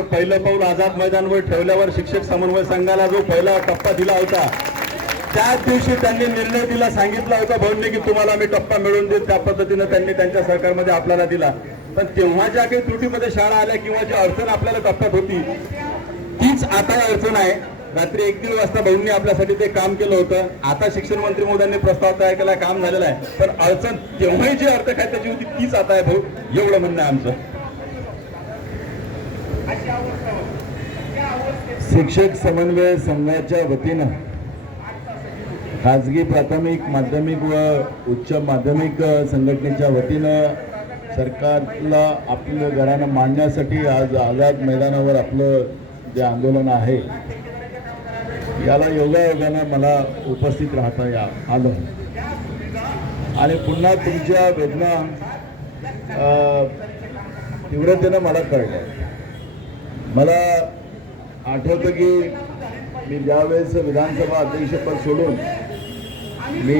पहिलं पाऊल आझाद मैदानवर ठेवल्यावर शिक्षक समन्वय संघाला जो पहिला टप्पा दिला होता त्याच दिवशी त्यांनी निर्णय दिला सांगितला होता भाऊंनी की तुम्हाला मी टप्पा मिळवून देईल त्या पद्धतीनं त्यांनी त्यांच्या सरकारमध्ये आपल्याला दिला. पण तेव्हा ज्या काही त्रुटीमध्ये शाळा आल्या किंवा जी अडचण आपल्याला टप्प्यात होती तीच आता अडचण आहे. रात्री एक दीड वाजता भाऊंनी आपल्यासाठी ते काम केलं होतं. आता शिक्षण मंत्री मोदयांनी प्रस्ताव तयार केला काम झालेला आहे. पण अडचण तेव्हाही जी अर्थ काय त्याची होती तीच आता आहे भाऊ. एवढं म्हणणं आहे आमचं. शिक्षक समन्वय संघाच्या वतीनं खाजगी प्राथमिक माध्यमिक व उच्च माध्यमिक संघटनेच्या वतीनं सरकारला आपलं घरानं मांडण्यासाठी आज आझाद मैदानावर आपलं जे आंदोलन आहे याला योगायोगानं मला उपस्थित राहता या आलं. आणि पुन्हा तुमच्या वेदना तीव्रतेनं मला कळल्या मला आठवतं की मी ज्यावेळेस विधानसभा अध्यक्षपद सोडून मी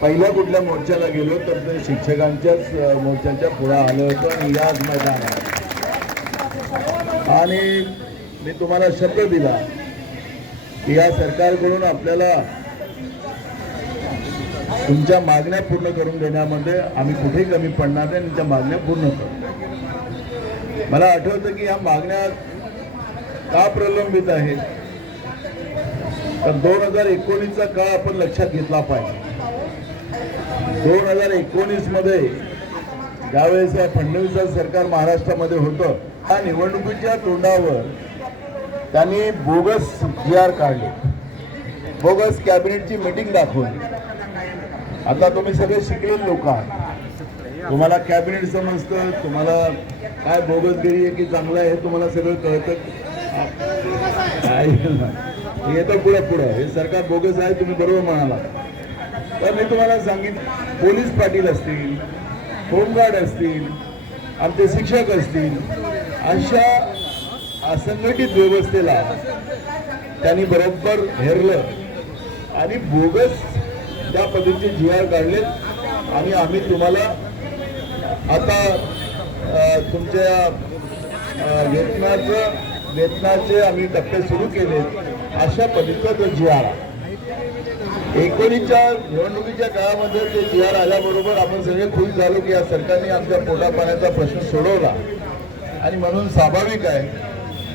पहिल्या कुठल्या मोर्चाला गेलो तर ते शिक्षकांच्याच मोर्चाच्या पुढे आलो होतो आणि याच मैदानात. आणि मी तुम्हाला शब्द दिला की या सरकारकडून आपल्याला तुमच्या मागण्या पूर्ण करून देण्यामध्ये आम्ही कुठेही कमी पडणार नाही आणि तुमच्या मागण्या पूर्ण करू. मला आठवतं की या मागण्या का प्रलंबित आहेत तर दोन हजार एकोणीसचा काळ आपण लक्षात घेतला पाहिजे. दोन हजार एकोणीसमध्ये ज्यावेळेस या फडणवीस सरकार महाराष्ट्रामध्ये होतं त्या निवडणुकीच्या तोंडावर त्यांनी बोगस जी आर काढले. बोगस कॅबिनेटची मीटिंग दाखवली. आता तुम्ही सगळे शिकलेले लोक आहात. तुम्हाला कॅबिनेट समजतं तुम्हाला काय बोगसगिरी आहे की चांगलं आहे हे तुम्हाला सगळं कळतं. येतं पुढं पुढं. हे सरकार बोगस आहे तुम्ही बरोबर म्हणाला. तर मी तुम्हाला सांगितलं पोलीस पाटील असतील होमगार्ड असतील आमचे शिक्षक असतील अशा असंघटित व्यवस्थेला त्यांनी बरोबर हेरलं. आणि बोगस त्या पद्धतीचे जी आर काढलेत आणि आम्ही तुम्हाला आता तुमच्या वेतनाचं वेतनाचे आम्ही टप्पे सुरू केले. अशा पद्धतीचा तो जी आर एकोणीसच्या निवडणुकीच्या काळामध्ये ते जी आर आल्याबरोबर आपण सगळे खुश झालो की या सरकारने आमच्या पोटापाण्याचा प्रश्न सोडवला. आणि म्हणून स्वाभाविक आहे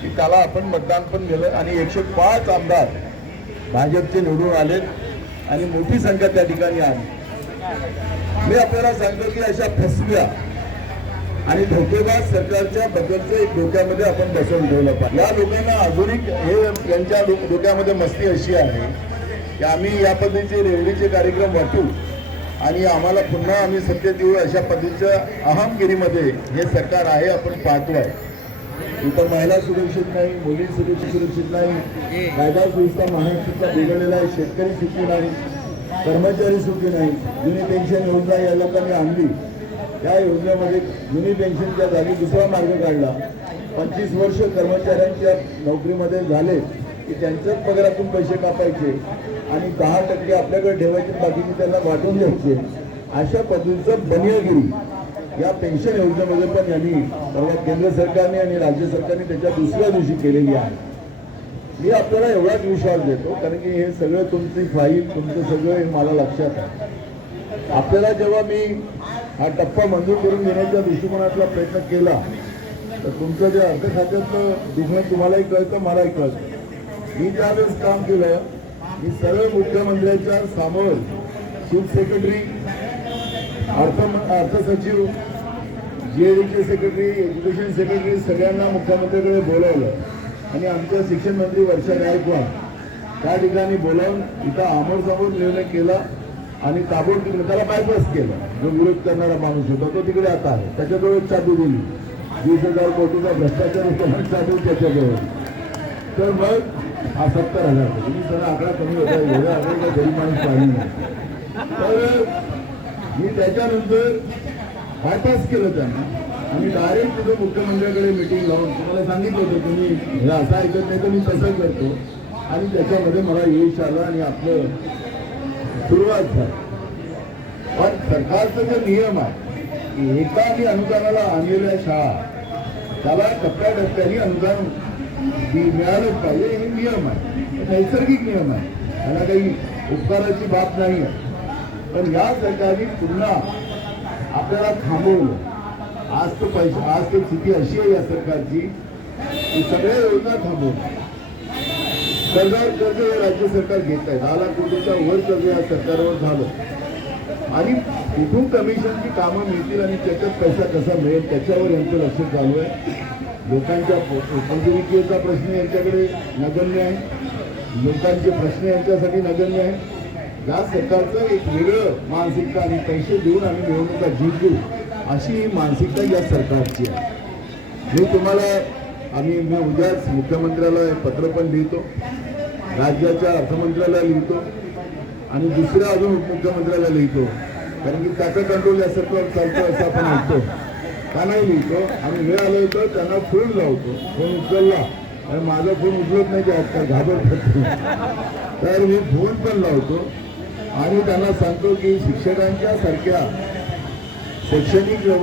की त्याला आपण मतदान पण केलं आणि एकशे पाच आमदार भाजपचे निवडून आलेत आणि मोठी संख्या त्या ठिकाणी आली मी आपल्याला सांगतो की अशा फसव्या आणि धोकेबाज सरकारच्या बद्दलचं एक डोक्यामध्ये आपण बसवून ठेवलं पाहिजे. या लोकांना अजूनही हे यांच्या डोक्यामध्ये मस्ती अशी आहे की आम्ही या पद्धतीचे रेल्वेचे कार्यक्रम वाटू आणि आम्हाला पुन्हा आम्ही सत्तेत येऊ अशा पद्धतीच्या अहमगिरीमध्ये हे सरकार आहे आपण पाहतो आहे इथं महिला सुरक्षित नाही मुली सुरक्षित सुरक्षित नाही. कायदा सुव्यवस्था महाराष्ट्राचा बिघडलेला आहे शेतकरी सुखी नाही कर्मचारी सुखी नाही. जुनी पेन्शन योजना या लोकांनी आणली. त्या योजनेमध्ये जुनी पेन्शनच्या जागी दुसरा मार्ग काढला. पंचवीस वर्ष कर्मचाऱ्यांच्या नोकरीमध्ये झाले की त्यांच्याच पगारातून पैसे कापायचे आणि दहा टक्के आपल्याकडे ठेवायचे बाकीचे त्यांना वाटून द्यायचे अशा पद्धतीचं बनियागिरी या पेन्शन योजनेमध्ये पण यांनी केंद्र सरकारने आणि राज्य सरकारने त्याच्या दुसऱ्या दिवशी केलेली आहे. मी आपल्याला एवढाच विश्वास देतो कारण की हे सगळं तुमची फाईल तुमचं सगळं हे मला लक्षात आहे. आपल्याला जेव्हा मी हा टप्पा मंजूर करून घेण्याच्या दृष्टिकोनातला प्रयत्न केला तर तुमचं जे अर्थखात्याचं दुखणं तुम्हालाही कळतं मलाही कळतं. मी ज्यावेळेस काम केलं मी सरळ मुख्यमंत्र्यांच्या सामोर चीफ सेक्रेटरी अर्थ अर्थसचिव जीएडीचे सेक्रेटरी एज्युकेशन सेक्रेटरी सगळ्यांना मुख्यमंत्र्यांकडे बोलावलं. आणि आमच्या शिक्षण मंत्री वर्षा गायकवाड त्या ठिकाणी बोलावून इथं आमोरसमोर निर्णय केला आणि ताबडतोब त्याला बायपास केलं. जो विरोध करणारा माणूस होता तो तिकडे आता आहे. त्याच्याजवळ चादू दिली. वीस हजार कोटीचा भ्रष्टाचार चादू त्याच्याजवळ. तर मग हा सत्तर हजार कोटी. मी सगळा आकडा कमी होता. एवढा आकडा गरीब माणूस पाहिजे नाही. तर मी त्याच्यानंतर बायपास केलं त्यांना. आम्ही डायरेक्ट तिथे मुख्यमंत्र्याकडे मिटिंग लावून तुम्हाला सांगितलं होतं तुम्ही हे असं ऐकत नाही तर मी तसं करतो. आणि त्याच्यामध्ये मला यश आलं आणि आपलं सुरुवात झाली. पण सरकारचा जो नियम आहे एका आणि अनुदानाला आणलेल्या शाळा त्याला टप्प्याटप्प्याने अनुदान मिळालंच पाहिजे हे नियम आहे. नैसर्गिक नियम आहे. त्याला काही उपकाराची बाब नाही आहे. पण या सरकारने पुन्हा आपल्याला थांबवलं. आज तर पैसे आज तर स्थिती अशी आहे या सरकारची की सगळ्या योजना थांबवून कर्जावर कर्ज हे राज्य सरकार घेत आहे. दहा लाख कोटीच्या वर कर्ज या सरकारवर झालं. आणि कुठून कमिशनची कामं मिळतील आणि त्याच्यात पैसा कसा मिळेल त्याच्यावर यांचं लक्ष चालू आहे. लोकांच्या उपजीविकेचा प्रश्न यांच्याकडे नगण्य आहे. लोकांचे प्रश्न यांच्यासाठी नगण्य आहे. या सरकारचं एक वेगळं मानसिकता आणि पैसे देऊन आम्ही निवडणुका जिंकू. अशी मानसिकता या सरकारची आहे. मी तुम्हाला आम्ही मी उद्याच मुख्यमंत्र्याला पत्र पण लिहितो राज्याच्या अर्थमंत्र्याला लिहितो आणि दुसऱ्या अजून उपमुख्यमंत्र्याला लिहितो. कारण की त्याचं कंट्रोल या सरकार चालतं असं आपण ऐकतो. त्यांनाही लिहितो? आणि वेळ आलो तर त्यांना फोन लावतो. फोन उचलला. आणि माझा फोन उचलत नाही की आजकाल घाबरत तर मी फोन पण लावतो. आणि त्यांना सांगतो की शिक्षकांच्या सारख्या शैक्षणिक व्यवस्था